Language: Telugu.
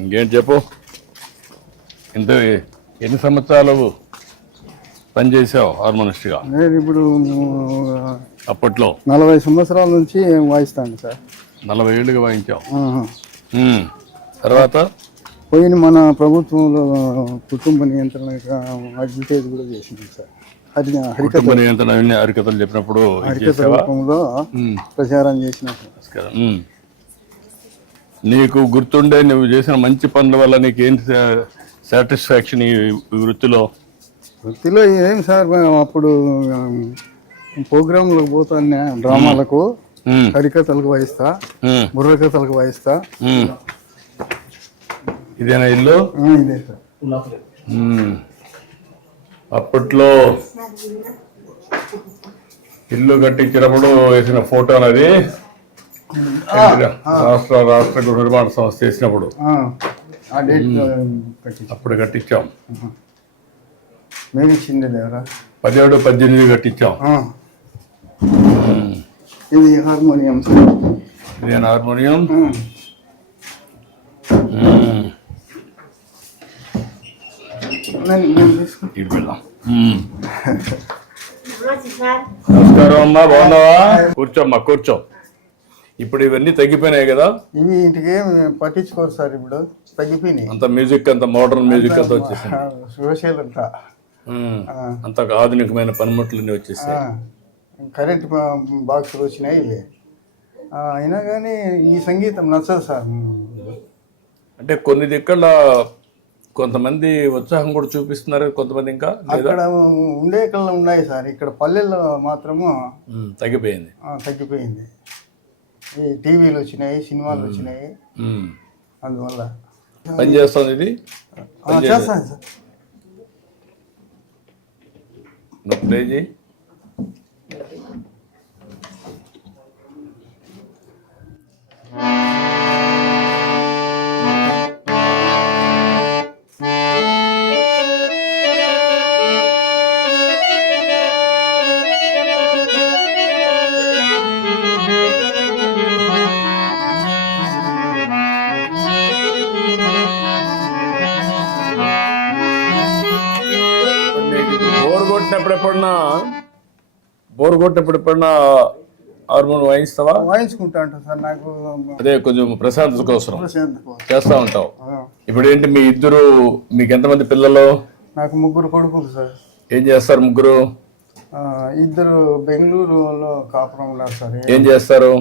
ఇంకేంటి చెప్పు. ఇంత ఎన్ని సంవత్సరాలు పనిచేసావు హార్మోనిస్ట్గా? నేను ఇప్పుడు అప్పట్లో 40 సంవత్సరాల నుంచి వాయిస్తాను సార్. 40 ఏళ్ళుగా వాయించావు. తర్వాత పోయిన మన ప్రభుత్వంలో కుటుంబ నియంత్రణ అడ్వర్టైజ్ కూడా చేసింది సార్. కుటుంబ నియంత్రణ హరికథలు చెప్పినప్పుడు హరికథ రూపంలో ప్రచారం చేసినప్పుడు. నీకు గుర్తుండే నువ్వు చేసిన మంచి పనుల వల్ల నీకు ఏంటి సాటిస్ఫాక్షన్ ఈ వృత్తిలో? వృత్తిలో ఏం సార్, అప్పుడు ప్రోగ్రాంలకు పోతాను, డ్రామాలకు, హరికథలకు వాయిస్తా, బుర్రకథలకు వాయిస్తా. ఇదేనా ఇల్లు? ఇదే సార్. అప్పట్లో ఇల్లు కట్టించినప్పుడు వేసిన ఫోటో అనేది రాష్ట్ర గృహ నిర్మాణ సంస్థ చేసినప్పుడు అప్పుడు కట్టించాం. మేము ఇచ్చింది 17, 18 కట్టించాం. ఇది హార్మోనియం. ఇదేనా హార్మోనియం? నమస్కారం అమ్మా, బాగున్నావా? కూర్చోమ్మా, కూర్చో. ఇప్పుడు ఇవన్నీ తగ్గిపోయినాయి కదా? ఇవి ఇంటికి పట్టించుకోరు సార్, ఇప్పుడు తగ్గిపోయినాయి. అంత మ్యూజిక్, అంత మోడర్న్ మ్యూజిక్ అంతా వచ్చేసింది. సోషల్ అంతా అంత ఆధునికమైన పనిముట్లన్నీ వచ్చేసాయి. కరెంట్ బాక్సులు వచ్చినాయి. అయినా కానీ ఈ సంగీతం నచ్చదు సార్. అంటే కొన్ని దిక్కల కొంతమంది ఉత్సాహం కూడా చూపిస్తున్నారు, కొంతమంది ఇంకా అక్కడ ఉండే కళ్ళ ఉన్నాయి సార్. ఇక్కడ పల్లెల్లో మాత్రము తగ్గిపోయింది. ఈ టీవీలు వచ్చినాయి, సినిమాలు వచ్చినాయి, అందువల్ల పని చేస్తుంది. ఇది చేస్తాను సార్. నువ్వు ప్లే చేయి. బోర్ కొట్టినప్పుడు ఎప్పుడన్నా హార్మోన్ వాయిస్తావా? వాయించుకుంటా ఉంటాను సార్. నాకు అదే కొంచెం ప్రశాంతత కోసం చేస్తా ఉంటావు. ఇప్పుడు ఏంటి మీకు ఎంతమంది పిల్లలు? నాకు 3 కొడుకులు సార్. ఏం చేస్తారు ముగ్గురు? 2 బెంగళూరులో కాపురం ఉన్నారు సార్. ఏం చేస్తారు?